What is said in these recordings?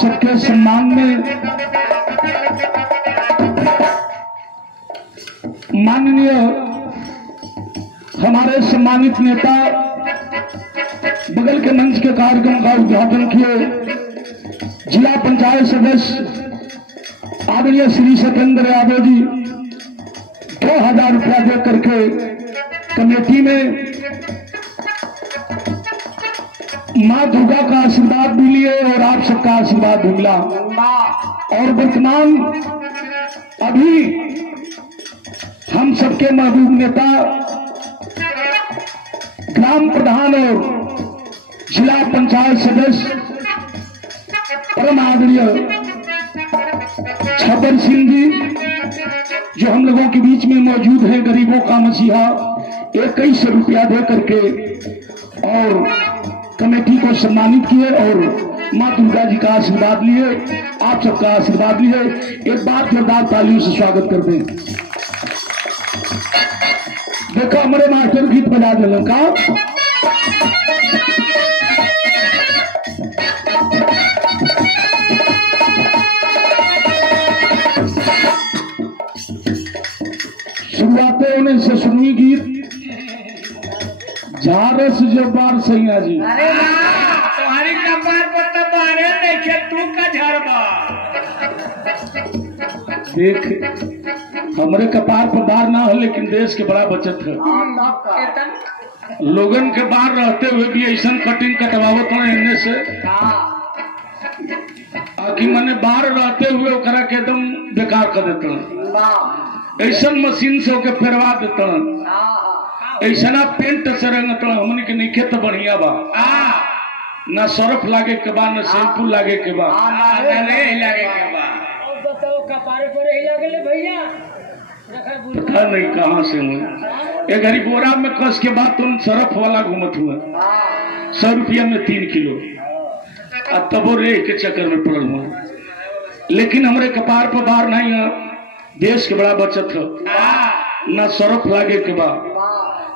सबके सम्मान में माननीय हमारे सम्मानित नेता बगल के मंच के कार्यक्रम का उद्घाटन किए जिला पंचायत सदस्य आदरणीय श्री सत्येंद्र यादव जी 2000 रुपया दे करके कमेटी में माँ दुर्गा का आशीर्वाद भी लिए और आप सबका आशीर्वाद भी मिला। और वर्तमान अभी हम सबके महबूब नेता ग्राम प्रधान और जिला पंचायत सदस्य परम आदरणीय छबर सिंह जी जो हम लोगों के बीच में मौजूद है, गरीबों का मसीहा, 21 रुपया दे करके और कमेटी को सम्मानित किए और मां दुर्गा जी का आशीर्वाद लिए, आप सबका आशीर्वाद लिए। एक बार जोरदार तालियों से स्वागत कर दें। देखो हमारे मास्टर गीत बजा देने का शुरुआते होने से सुनी गीत झारस जब्बार सैया जी तुम्हारी कपार पर तो बारे देखे तू का झड़बा देख हमरे कपार पर बार ना हो लेकिन देश के बड़ा बचत है। लोगन के बाहर रहते हुए भी ऐसा कटिंग कटवावत है इनने से आखि मने बाहर रहते हुए ओकरा के एकदम बेकार कर देते हैं, ऐसा मशीन से ओके फेरवा देते हैं, ऐसा पेंट से रंगत हमने के नहीं खेत बढ़िया बा ना सर्फ लागे के बा ना शैम्पू लागे के बा लागे के बा कपारे पर ही लगे भैया पता नहीं कहाँ से हुए। एक घड़ी बोरा में कस के बाद तुम सर्फ वाला घूमत हुआ 100 रुपया में 3 किलो अब तबो रे के चक्कर में पड़ल हुआ। लेकिन हमारे कपार पर बार नहीं है, देश के बड़ा बचत है, ना सर्फ लागे के बा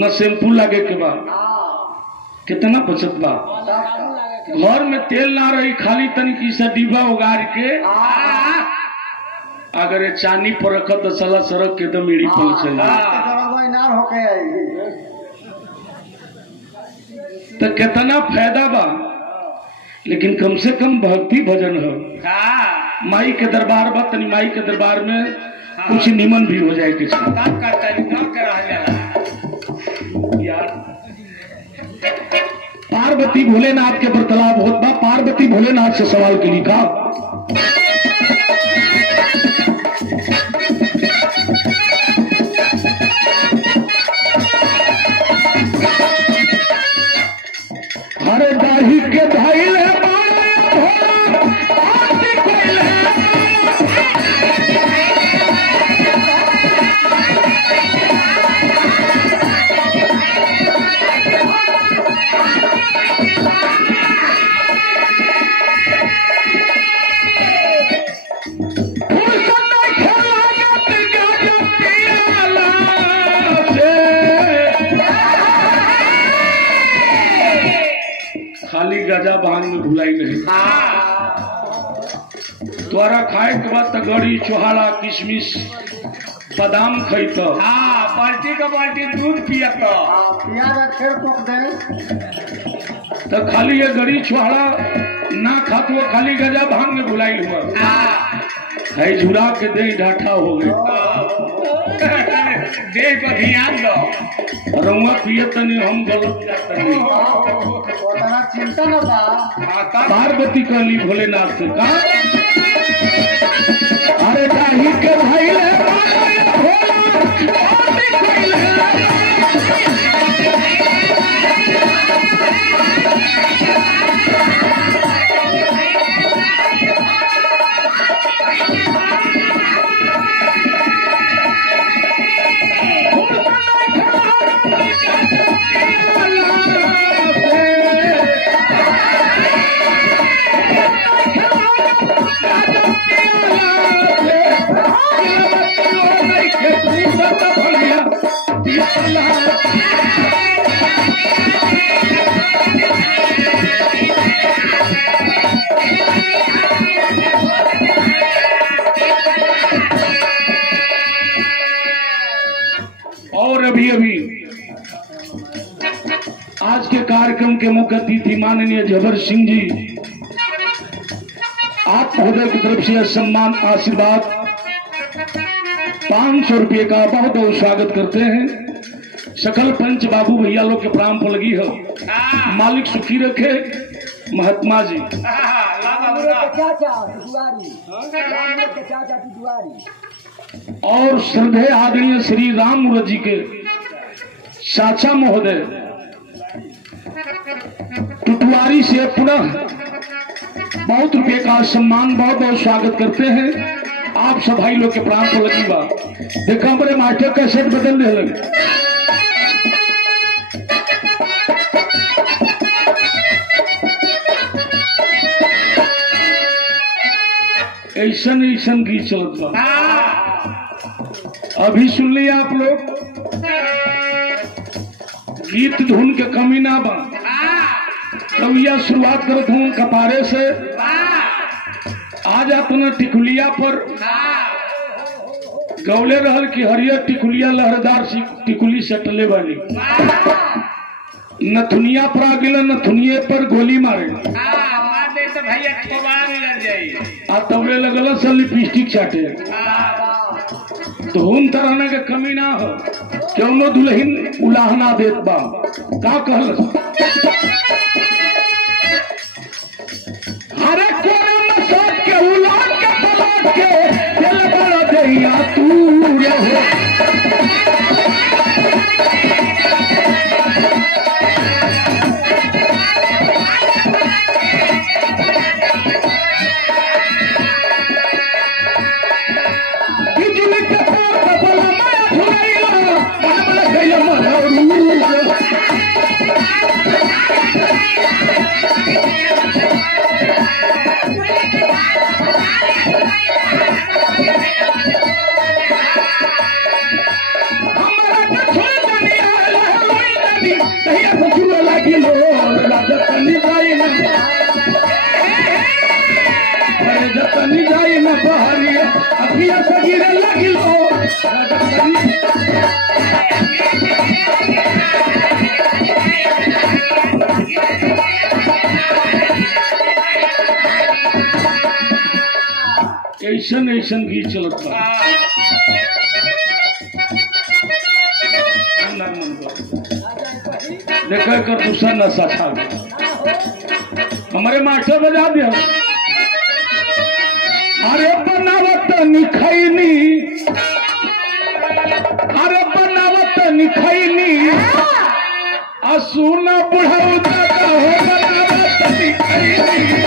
ना शैम्पू लागे के बा, कितना बचत बा। घर में तेल ना रही खाली तनिक सा डिब्बा उगार के अगर ये चांदी पर रखा तो सला सड़क के दम एड़ी पहुंचे तो कितना फायदा बा। लेकिन कम से कम भक्ति भजन है, माई के दरबार बा, तनी माई के दरबार में कुछ निमन भी हो जाए कि पार्वती भोलेनाथ के वार्तालाप होत बा। पार्वती भोलेनाथ से सवाल के लिखा हरे दाही के भाई ले गजा भांग में भुलाई नहीं। तोरा खाए के बाद तगड़ी चोहाड़ा किशमिश बादाम खैत बाल्टी का बाल्टी दूध पियत तो खाली ये गड़ी चोहाड़ा ना खात हुआ, खाली गजा भांग में भुलाई हुआ है, झुरा के दे ढाठा हो गए। देह पर ध्यान दो, रउआ पियत नहीं हम गलत चिंता न बा। पार्वती कहली भोलेनाथ से कहा अरे दाही के भाई ले के मुख्य अतिथि माननीय जबर सिंह जी, आप महोदय की तरफ से सम्मान आशीर्वाद 500 रुपये का बहुत बहुत स्वागत करते हैं। सकल पंच बाबू भैया लोग के प्राण पर लगी हो, मालिक सुखी रखे। महात्मा जी और श्रद्धेय आदरणीय श्री राम मूर्ति जी के चाचा महोदय टुटवारी से पुनः बहुत रुपये का सम्मान बहुत बहुत स्वागत करते हैं। आप सब भाई लोग के प्राण को लगी बा। देखा हमारे मास्टर का सेट बदल दे लगे। ऐसन ऐसन गीत चलत बा, अभी सुन लिये आप लोग। गीत धुन के कमी ना बा। कविया शुरुआत करत हूँ कपारे से। आज अपना टिकुलिया पर गौले रहल की हरियर टिकुलिया लहरदार टिकुली सटले वाली नथुनिया पर आ गिला, नथुनिये पर गोली मारे तो भैया ठोबा मिल जाई आ तबले लगल से लिपस्टिक चाटे। धुन तरहना के कमी ना हो, क्यों दुल्हन उलाहना देत बा। का कहल अरे कोरोना सोच के उलान के पलट के दिल बड़ा दैया तू रहो। ऐसन ऐसन गीत चलत बा। देखा कर दूसरा नशा खा हमारे मास्टर बजा दिया। अरे बनावत निखैनी, अरे बनावत निखैनी असुना बुढ़ऊ दादा हो बनावत निखैनी।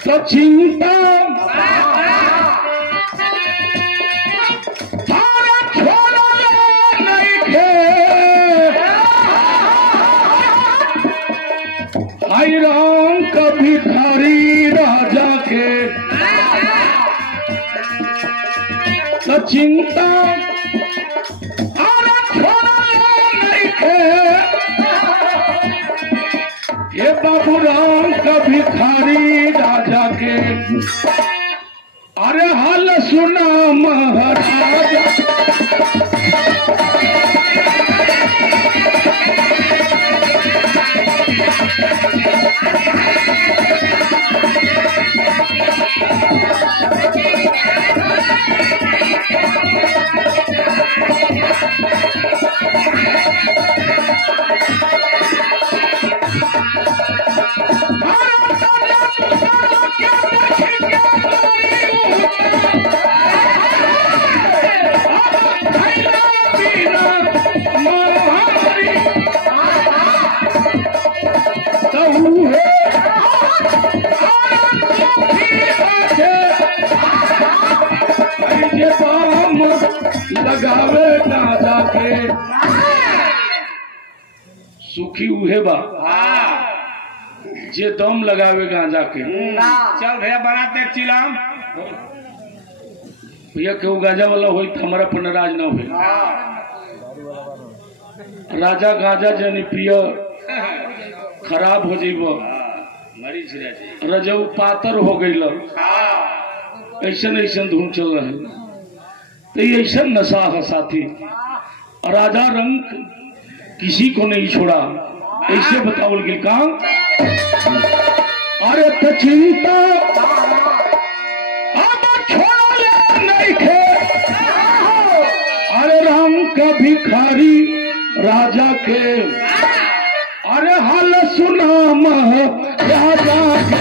तो चिंता तारा छोड़ा नहीं खे, आई राम कभी भिखारी राजा के। तो चिंता तारा छोड़ा नहीं खे, ये बाबू राम का भिखारी राजा के। अरे हाल सुना महाराजा, सुखी उहे बा जे दम लगावे गांजा के। चल भैया बनाते चिलाम। भैया केहू गांजा वाला होई तो हमारा पर नाराज ना होई। राजा गांजा जनी पिय खराब हो जाइब, रजऊ पातर हो गईल, ऐसा ऐसा धूम चल रहा है। तो ये ऐसा नशा है साथी, राजा रंग किसी को नहीं छोड़ा। ऐसे बताओ कि काम अरे तो चिंता अब छोड़ा ले नहीं खे, अरे राम का भिखारी राजा के, अरे हाल सुना राजा के।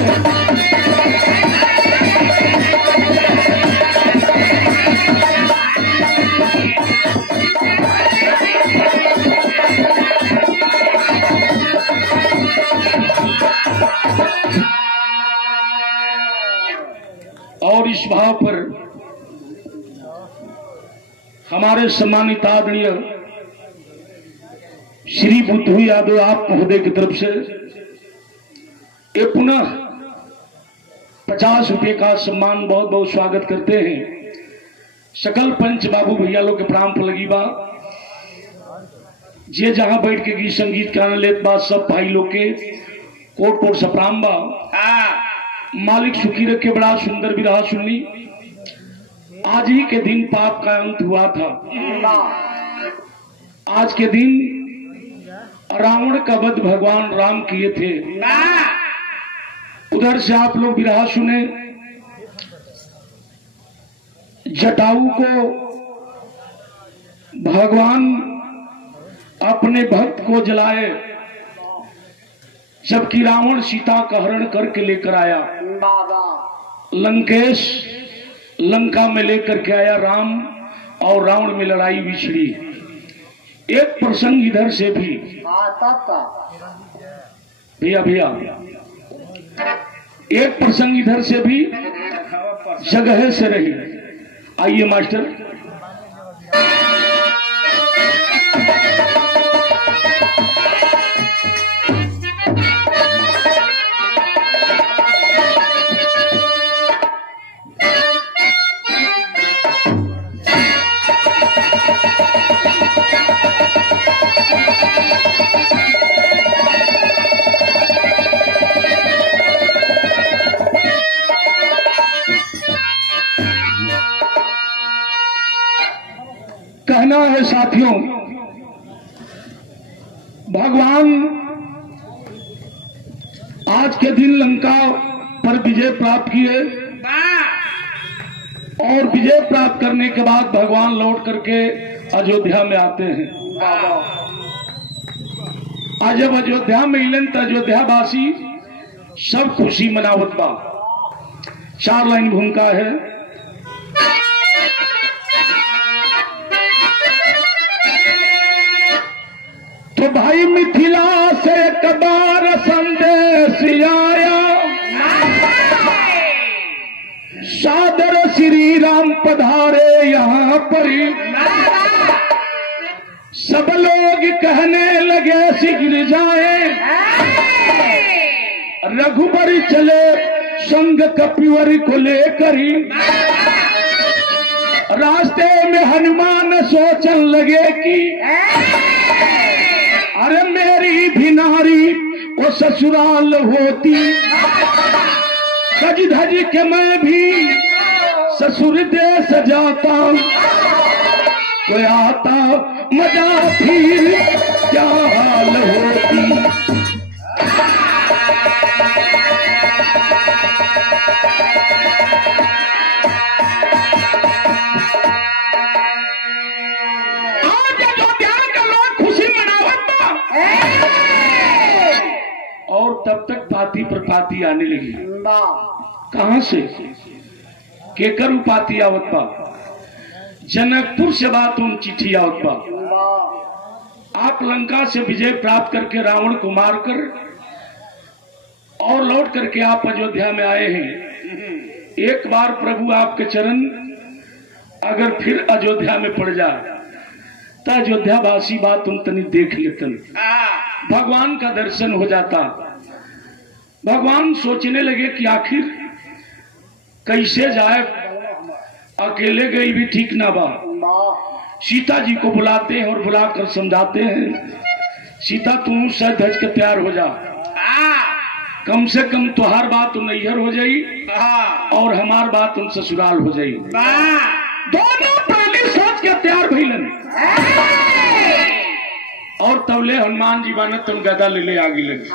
और इस भाव पर हमारे सम्मानित आदरणीय श्री बुद्धू यादव आप महोदय की तरफ से ये पुनः 50 रुपए का सम्मान बहुत बहुत स्वागत करते हैं। सकल पंच बाबू भैया लोग के प्राण पर लगी बा, जे जहां बैठ के गीत संगीत का आनंद लेत बा, सब भाई लोग के कोट कोट सप्राम बा। मालिक सुखी रखे, बड़ा सुंदर विरहा सुनली। आज ही के दिन पाप का अंत हुआ था। आज के दिन रावण का वध भगवान राम किए थे। उधर से आप लोग विरहा सुने, जटायु को भगवान अपने भक्त को जलाए, जबकि रावण सीता का हरण करके लेकर आया। लंकेश लंका में लेकर के आया राम, और रावण में लड़ाई बिछड़ी। एक प्रसंग इधर से भी भैया एक प्रसंग इधर से भी जगह से रही। आइए मास्टर। कहना है साथियों, भगवान आज के दिन लंका पर विजय प्राप्त किए, और विजय प्राप्त करने के बाद भगवान लौट करके अयोध्या में आते हैं। आज जब अयोध्या में मिलन तो अयोध्या वासी सब खुशी मनावत बा। 4 लाइन भूमिका है। तो भाई मिथिला से एक बार संदेश आया, सादर श्री राम पधारे यहाँ पर। सब लोग कहने लगे शीघ्र जाए, रघुबर चले संग कपिवर को लेकर। रास्ते में हनुमान सोचने लगे कि अरे मेरी भी नारी वो ससुराल होती, सज धज के मैं भी ससुर देश जाता। कोई आता मजा फिर क्या हाल होती। आज अयोध्या का लोग खुशी मनावत और तब तक पाती पर पाती आने लगी। कहां से केकर उपाती आवत बा? जनकपुर से बात उन चिट्ठी आवत बा। आप लंका से विजय प्राप्त करके रावण को मारकर और लौट करके आप अयोध्या में आए हैं। एक बार प्रभु आपके चरण अगर फिर अयोध्या में पड़ जाए तो अयोध्या वासी बात तुम तनी देख लेतन। भगवान का दर्शन हो जाता। भगवान सोचने लगे कि आखिर कैसे जाए, अकेले गई भी ठीक ना बा। सीता जी को बुलाते हैं और बुलाकर समझाते हैं, सीता तू सज धज के तैयार हो जा, कम से कम तुहार बात नैहर हो जाई और हमार बात उन ससुराल हो जाई। दोनों पहले सोच के तैयार भइलन और तबले हनुमान जी बाने तुम गदा ले ले आगे लगे।